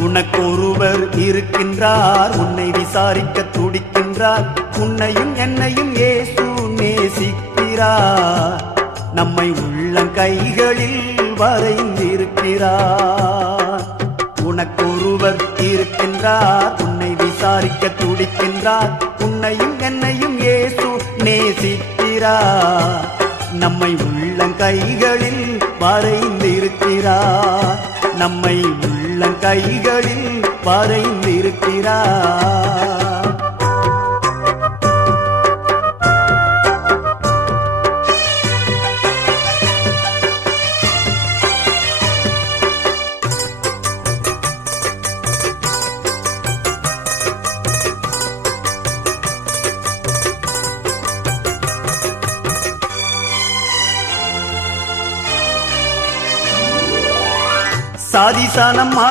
உனக்கொருவர் இருக்கின்றார், உன்னை விசாரிக்க துடிக்கின்றார். உன்னையும் என்னையும் இயேசு நேசிக்கிறார், நம்மை உள்ளங்கைகளில் வரைந்திருக்கிறார். உனக்கொருவர் இருக்கின்றார், உன்னை விசாரிக்க துடிக்கின்றார். உன்னையும் என்னையும் இயேசு நேசிக்கிறார், நம்மை உள்ளங்கைகளில் வரைந்திருக்கிறார். நம்மை உள்ளங்கைகளில் வரைந்திருக்கிறார். சாதிசானம்